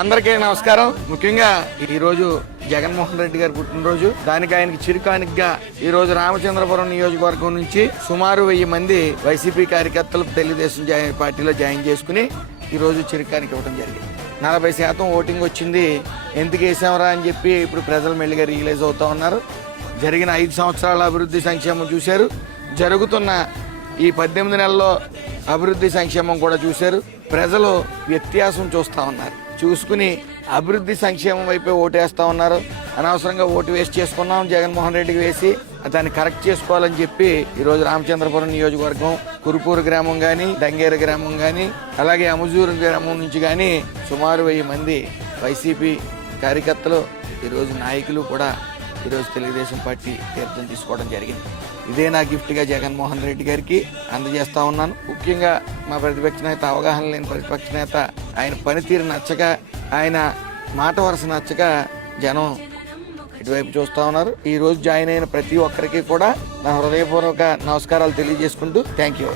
అందరికీ నమస్కారం. ముఖ్యంగా ఈ రోజు జగన్మోహన్ రెడ్డి గారి పుట్టినరోజు. దానికి ఆయనకి చిరుకానికగా ఈ రోజు రామచంద్రపురం నియోజకవర్గం నుంచి సుమారు 1000 మంది వైసీపీ కార్యకర్తలు తెలుగుదేశం పార్టీలో జాయిన్ చేసుకుని ఈ రోజు చిరుకానికి ఇవ్వడం జరిగింది. 40% ఓటింగ్ వచ్చింది. ఎందుకు వేసామరా అని చెప్పి ఇప్పుడు ప్రజలు మెల్లిగా రియలైజ్ అవుతా ఉన్నారు. జరిగిన 5 సంవత్సరాల అభివృద్ధి సంక్షేమం చూశారు. జరుగుతున్న ఈ 18 నెలల్లో అభివృద్ధి సంక్షేమం కూడా చూశారు. ప్రజలు వ్యత్యాసం చూస్తూ ఉన్నారు. చూసుకుని అభివృద్ధి సంక్షేమం వైపే ఓటేస్తా ఉన్నారు. అనవసరంగా ఓటు వేస్ట్ చేసుకున్నాం, జగన్మోహన్ రెడ్డికి వేసి దాన్ని కరెక్ట్ చేసుకోవాలని చెప్పి ఈరోజు రామచంద్రపురం నియోజకవర్గం కురుపూరు గ్రామం కానీ, దంగేరు గ్రామం కానీ, అలాగే అముజూరు గ్రామం నుంచి కానీ సుమారు 1000 మంది వైసీపీ కార్యకర్తలు ఈరోజు నాయకులు కూడా ఈరోజు తెలుగుదేశం పార్టీ తీర్థం తీసుకోవడం జరిగింది. ఇదే నా గిఫ్ట్గా జగన్మోహన్ రెడ్డి గారికి అందజేస్తా ఉన్నాను. ముఖ్యంగా మా ప్రతిపక్ష నేత, అవగాహన లేని ప్రతిపక్ష నేత, ఆయన పనితీరు నచ్చక, ఆయన మాట వరుస నచ్చక జనం ఇటువైపు చూస్తూ ఉన్నారు. ఈ రోజు జాయిన్ అయిన ప్రతి ఒక్కరికి కూడా నా హృదయపూర్వక నమస్కారాలు తెలియజేసుకుంటూ థ్యాంక్ యూ.